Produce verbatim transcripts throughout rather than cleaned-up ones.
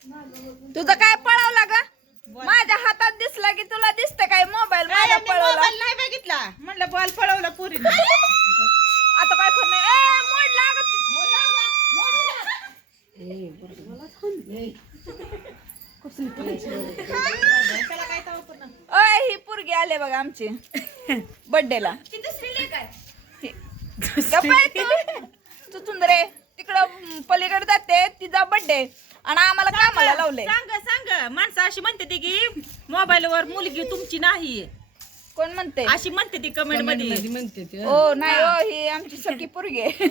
तुझं काय पळवला ग? माझ्या हातात दिसला की तुला दिसतं काय मोबाईल माझा पळवला? नाही बघितला म्हणलं बॉल पळवला पुरी आता काय करणार? ए मोडला ग ती. अय ही पोरगी आले बघा आमची बर्थडेला. तू सुंदरे तिकडं पलीकडे जाते तिचा बर्थडे आणि आम्हाला कामाला लावले. सांग सांग माणसं अशी म्हणते ती की मोबाईल वर मुलगी तुमची नाही कोण म्हणते? अशी म्हणते ती कमेंट मध्ये म्हणते हो नाही हो ही आमची सखी पोरगी आहे.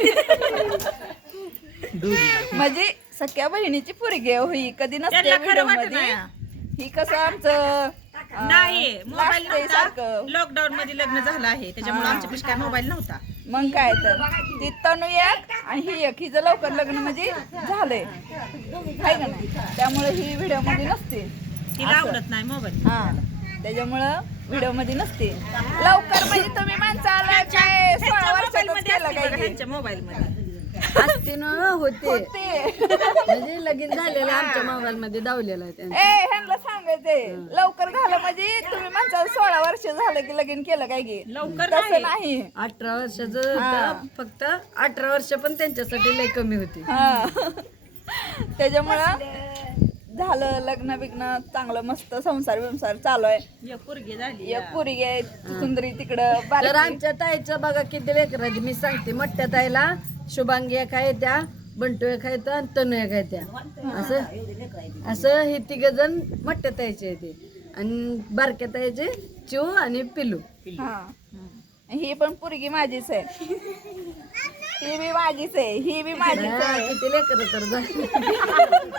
म्हणजे सख्या बहिणीची पोरगी आहे हो ही. कधी नसते त्यांना खरं व्हिडिओ वाटत मध्ये. नाही. ही कसं आमचं नाही मोबाईल लागतंय सारखं. लॉकडाऊन मध्ये लग्न झालं आहे त्याच्यामुळे हा. आमच्यापाशी काय मोबाईल नव्हता. मग काय तर ती तनू एक आणि ही एक हिचं लवकर लग्न म्हणजे झालंय हाय का नाही. त्यामुळे ही व्हिडिओ मध्ये नसते. तिला आवडत नाही मोबाईल. हा त्याच्यामुळं व्हिडिओ मध्ये नसते. लवकर म्हणजे तुम्ही माणसाला काय सोळा वर्षातच केलं काय की? ह्यांच्या मोबाईल मध्ये असते ना होते होते. म्हणजे लगीन झालेलं आमच्या मोबाईल मध्ये दावलेलं आहे त्यांचं. ए ह्यांना सांगायचंय लवकर झालं म्हणजे तुम्ही माणसाला सोळा वर्ष झालं की लगीन केलं काय की? लवकर तसं नाही. अठरा वर्षाचं होतं, फक्त अठरा वर्ष पण त्यांच्यासाठी लय कमी होती. हा त्याच्यामुळं झालं लग्न बिग्न चांगलं मस्त संसार बिंसार चालू आहे. एक पोरगी झाली एक पोरगी आहे सुंदरी तिकडं तर बारकी. आमच्या ताईचं बघा किती लेकर आहेत. मी सांगते मोठ्या ताईला शुभांगी एक आहे त्या, बंटू एक आहे त्या, आणि तनू एक आहे त्या. असं असं हे तिघ जण मोठ्या ताईचे आहे ते. आणि बारक्या ताईचे चिऊ आणि पिलू. हा ही पण पोरगी माझीच आहे. ही बी माझीच आहे ही बी माझीच हा, आहे. किती लेकर तर झाली.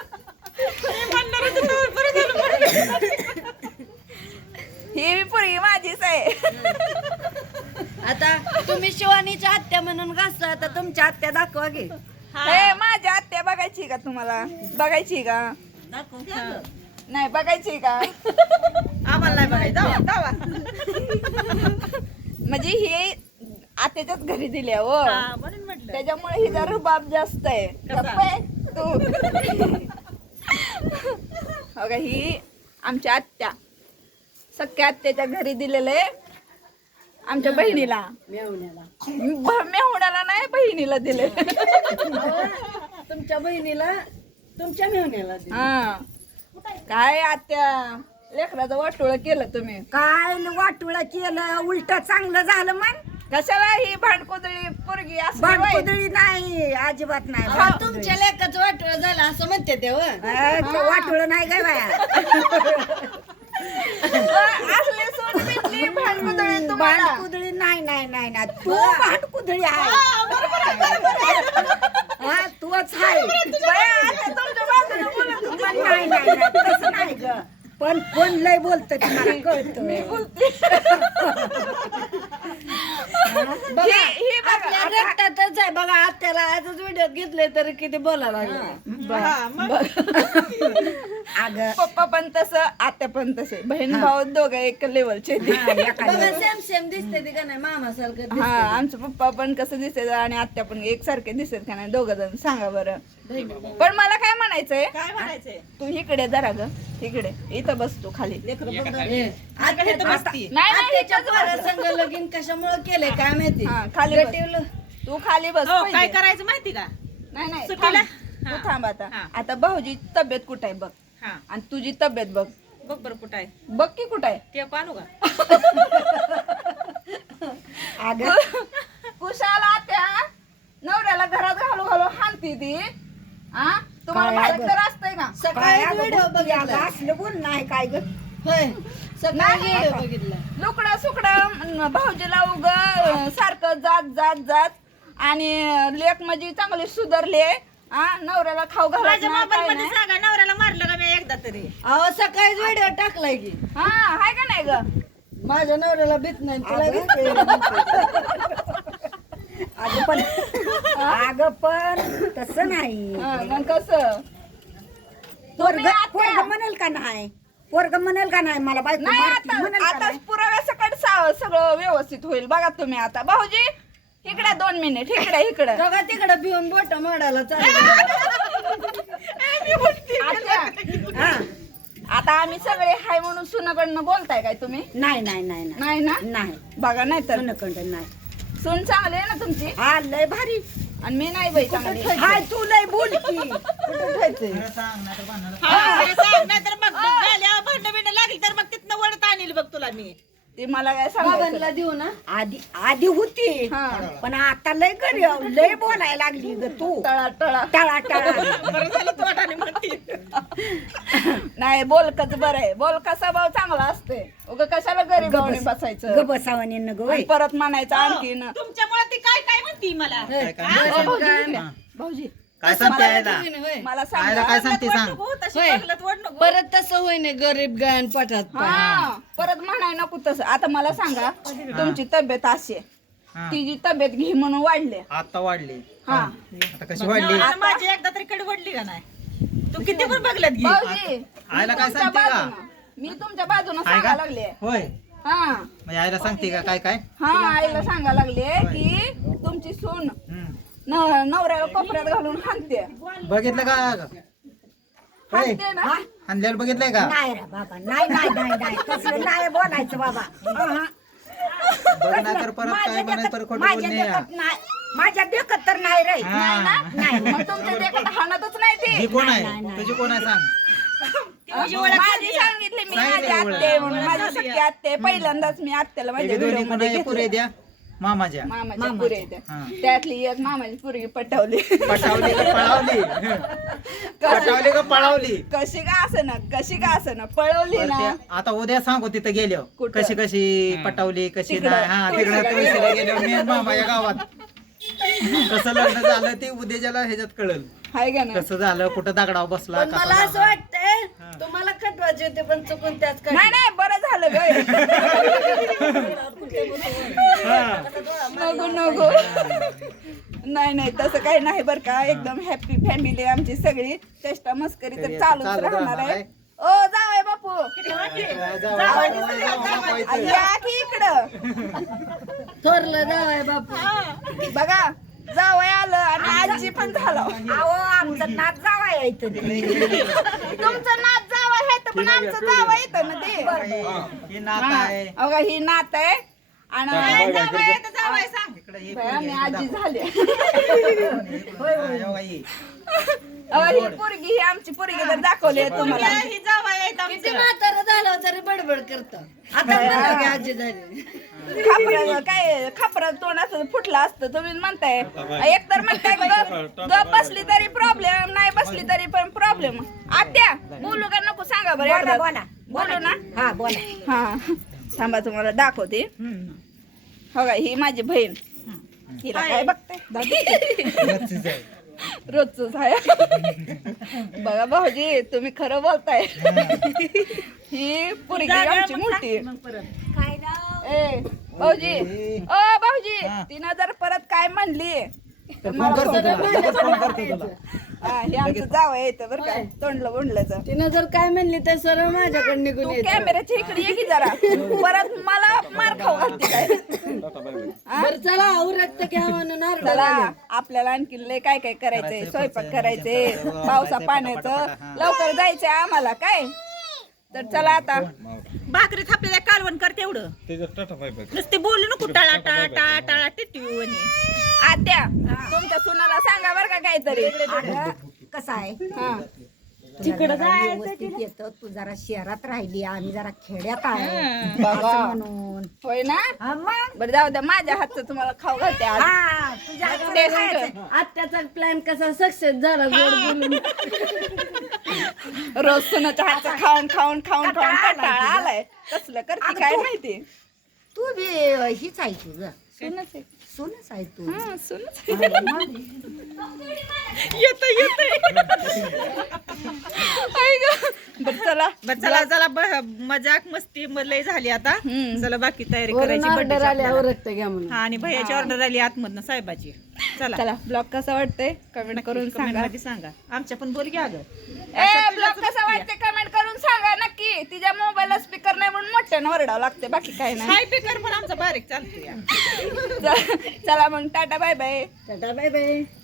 ही बी पोरगी माझीच आहे. आता तुम्ही शिवानीच्या आत्या म्हणून घासता, आता तुमच्या आत्या दाखवा की. हे माझ्या आत्या बघायची का तुम्हाला? बघायची का? नाही बघायची का? आम्हाला नाही बघायचं दावा, दावा. म्हणजे ही आत्याच्याच घरी दिल्या हो हा, म्हणून म्हटलं त्याच्यामुळे हिचा रुबाब जास्त आहे. कसा? गप्प आहे तू. हो का ही आमच्या आत्या सख्या आत्याच्या घरी दिलेलं आहे आमच्या बहिणीला. मेवण्याला ब- मेहुण्याला नाही बहिणीला दिले. तुमच्या बहिणीला तुमच्या मेवण्याला दिली. हा काय आत्या लेकराचं वाटोळ केलं तुम्ही. काय वाटोळ केलं उलट चांगलं झालं मग. कशाला ही भांडकुदळी पोरगी असली बाई? भांडकुदळी नाही अजिबात नाही. तुमच्या लेकाच वाटोळ झालं असं म्हणते ते वाटोळ नाही काय बाया. असली सून भेटली भांडकुदळी तुम्हाला. भांडकुदळी नाही नाही नाही ना तू भांडकुदळी आहे. हा तूच आहे. बाया, आता तुमच्या बाजूने बोलत होती. पण नाही नाही नाही, तसं नाही ग. पण कोण लय बोलत मला कळतं. मी बोलते. बघा, ही- ही बघा, आपल्या आता- रक्तातच आहे बघा. आत्याला आजच व्हिडिओ घेतले तरी किती बोलायला लागले. हा, मग. अगं पप्पा पण तसं आत्या पण तसे बहीण भाऊ दोघं एक लेवलचे. बघा सेम सेम दिसते ती का नाही मामा सारखं हा आमचे पप्पा पण कसं दिसत आणि आत्या पण एकसारखे दिसत का नाही दोघं जण सांगा बरं. पण मला काय म्हणायचंय काय म्हणायचंय तू इकडे जरा ग इकडे इथं बस तू खाली. आत्या तर बसती. नाही नाही आत्याच्या इथंच पोरा बस. संग लगीन कशामुळे केलंय काय माहिती. हा, खाली बस. गटीवलं. तू खाली बस हो पहिले. काय करायचं माहिती का नाही नाही सुट्टीला? थांब. तू हा. थांब आता हा. आता भाऊजी तब्येत कुठं आहे बघ हा आणि तुझी तब्येत बघ. बघ बरं कुठं आहे बघ की कुठं आहे. ते पाहू का अगं कुशाला त्या नवऱ्याला घरात घालू घालू हाणती ती. हा तुम्हाला काय माहित अगं? तर असतंय का? सकाळी व्हिडिओ बघितला. असलं बोल नाही काय ग होय सकाळी नाही. व्हिडिओ बघितला. लुकडं सुकडं भाऊजीला उग सारखं जात जात जात आणि लेक म्हणजे चांगली सुधारले. हा नवऱ्याला खाऊ घालत माझ्या नाही, मोबाईल काय मध्ये नाही. सांगा नवऱ्याला मारलं का मी एकदा तरी अहो सकाळीच व्हिडिओ टाकलाय की. हा हाय का नाही ग. माझ्या नवऱ्याला भीत नाही तुला अगं भीत? अगं पण अगं पण तसं नाही हा, मग कसं पोरग तुम्ही आता- पोरग म्हणेल का नाही पोरग म्हणेल का नाही मला बायको नाही मारती आता म्हणेल का आता नाही? पुराव्या सकट सा- सगळं व्यवस्थित होईल बघा तुम्ही आता. भाऊजी इकडे दोन मिनिट इकडे इकडे बघा तिकडे भिवून बोट मोडायला चालू. आत्या, हा आता आम्ही सगळे हाय म्हणून सुनाकडनं बोलताय काय तुम्ही? नाही नाही नाही नाही नाही ना? नाही बघा नाही तर सुनकंड नाही सून चांगली आहे ना तुमची? हा लय भारी आणि मी नाही बाई चांगली. हाय तू लय बोल की कुठं ठेवायचंय? नाहीतर मग झाल्यावर भांडण बिंड लागली तर मग तिथनं वळत आणील बघ तुला मी. ती मला काय सांगायचं? बाबांना देऊ ना? आधी आधी होती हा. पण आता लय घरी लय बोलायला लागली ग तू तळा तळा टाळा टाळा बरं झालं तू वाटाने म्हणते. नाही बोलकच बरं आहे. बोलका स्वभाव चांगला असते. उगा कशाला गरीब भावने बसायचं ग बसावाने न ग आणि परत म्हणायचं आणखीन. तुमच्यामुळे ती काय काय म्हणती मला. हे, काय बरं, भाऊजी काय? इकडे. भाऊजी काय सांगते आयला होय. मला आयला सांगा. काय सांगते सांग नको, तशी होय. बघलत वड नको. परत तसं होय नाही गरीब गायन पटात पाय. हा परत म्हणाय नको तसं. आता मला सांगा तुमची तब्येत अशी आहे. हा. तिची तब्येत घे म्हणून वाढली. आता वाढली हा आता कशी वाढली आता माझी एकदा तरी कडे वडली का नाही. तू किती पण बघलत घे. भाऊजी मी आईला काय तुमच्या सांगते का? बाजूनं- मी तुमच्या बाजूनं आहे सांगा का लागले. होय हा म्हणजे आईला सांगते का काय काय हा आईला सांगा लागले की तुमची सून हम्म. न- नवऱ्याला कोपऱ्यात घालून हाणते. बघितलं का होय हाणते ना? आणल्यावर बघितलंय का नाही रे बाबा नाही नाही नाही नाही तसलं नाही बोलायचं बाबा अहं. बघ ना तर परत काय माझ्या बनाय परत खोटं माझ्या बोलणे या. देखत नाही माझ्या देखत तर नाही रे हा. मग तुमच्या देखत हाणतच नाही ही ती. कोण आहे तुझी कोण आहे सांग तुझी ओळख माझी झाली. सांगितली मी सांगितली माझी ओळख. आत्ते म्हणून माझी सख्खी आत्ते पहिल्यांदाच मी आत्याला माझ्या हे दोन्ही व्हिडिओ कोण मध्ये आहे पुरे घेतलं. द्या मामाच्या मामाच्या पुरे द्या. हा. त्यातली एक मामाची पुरगी पटवली. पटावली का पळावली पटावली का पळावली कशी का असं ना कशी का असं ना पळवली बरं ना. ते आता उद्या सांगू तिथं गेलो कुठं? कशी कशी पटावली कशी तिकडं. नाही हा तिकडं तुळशीला गेलो मी आणि मामाच्या गावात कसं लग्न झालं ते उद्याच्याला ह्याच्यात कळल हाय का ना. कसं झालं कुठं दगडाव बसला पण कसा मला असं झाला. वाटतंय तुम्हाला कटवायचे होते पण चुकून त्याच नाही नाही बरं झालं हा. नको नको नाही नाही तसं काही नाही बरं का. एकदम हॅपी फॅमिली आमची सगळी. चेष्टा मस्करी तर तरी चालूच चालू राहणार राहणार आहे. आहे. ओ जावय बापू जाऊ, जाऊ, जावई जाऊ, जाऊ, जाऊ, जाऊ. या की इकडं. थोरलं जावाय बापू बघा जावय आलं आणि आजी पण झालं. अहो आमचं नाच जावा यायचं तुमचं नात जावं आहे तर पण आमचं जावं येतं ना ते. ही नात हा. आहे अगं ही नात आहे आणि जावई तर जावई सांग. इकडे ही बाया, मी पोरगी आजी झाली. आहे. हा, ही. अगं ही पोरगी ही आमची पोरगी तर दाखवली आहे तुम्हाला. ही जावई आहेत किती आमचं. म्हातारं झालं तरी बडबड करत आता म्हणलं की आजी झाली. खापरा काय खापरा तोंड असं फुटलं असतं तुम्ही म्हणताय. एक तर म्हणताय ग- गप बसली तरी प्रॉब्लेम नाही बसली तरी पण प्रॉब्लेम. आत्या बोलू का नको सांगा बरं बोला एकदा. बोला बोलू ना. हा बोला हा थांबा तुम्हाला दाखवते. हो का ही माझी बहीण. हिला काय बघताय नक्कीच आहे. रोजच आहे. बघा भाऊजी तुम्ही खरं बोलताय. ही पोरगी आमची मोठी. मग परत. ए भाऊजी ओ भाऊजी हा. तिनं जर परत काय म्हणली तर फोन करतो तुला लगेच फोन करतो तुला हा, हे आमचं जावं येतं बरं काय तोंडलं बोंडल्याचं. तिनं जर काय म्हणली तर सरळ माझ्याकडे निघून तू येत कॅमेऱ्याच्या इकडे ये की जरा. परत मला मार खाऊ घालते काय. बरं चला आवरत घ्या म्हणून आरडा चला लागला. आपल्याला आणखी लय काय काय करायचंय. करायचंय, स्वयंपाक पुढचं, करायचे ह्याच्यात, पावसा पटापटा, पाण्याचं पटापटा, हा. लवकर जायचंय आम्हाला काय. तर चला आता भाकरी थापलेल्या कालवण कर तेवढं नुसते बोलू नको टाळा टाळा टाळा टाळा टिटवी आत्या तुमच्या सुनाला सांगा बरं का काहीतरी. कसं आहे हा तिकडं व्यवस्थित येतं तू जरा शहरात राहिली आम्ही जरा खेड्यात आहे बघा. असं म्हणून होय ना. हा मग बरं जाऊ द्या माझ्या हातचं तुम्हाला खाऊ घालते आज. हा तुझ्या हातचं ते खायचं. आत्याचा प्लॅन कसा सक्सेस झाला गोड बोलून. रोज सुनाच्या हातचं खाऊन खाऊन खाऊन खाऊन कंटाळा आलाय. कसलं करते काय माहिती. तू बी हीच आहे तू ग सुनच आहे. सोनच आहे तू हा, सुनच आहे. येत येत आई गं. बरं चला चला चला ब- मजाक मस्ती म- लय झाली आता. हम्म. चला बाकी तयारी वरून करायची ऑर्डर birthday ची आली आपल्याला. आवरत घ्या म्हणून. हा आणि भैयाची ऑर्डर आली आतमधनं साहेबाची. चला चला ब्लॉग कसा वाटतंय कमेंट करून कमेंट सांगा. मध्ये सांगा. आमच्या पण बोल घ्या ग. ए ब्लॉग कसा वाटते कमेंट करून सांगा नक्की. तिच्या मोबाईलला स्पीकर नाही म्हणून मोठ्यानं वरडावं लागते बाकी काय नाही. हाय पिकर पण आमचा बारीक चालतो या. चला मग tata bye bye. Tata bye bye.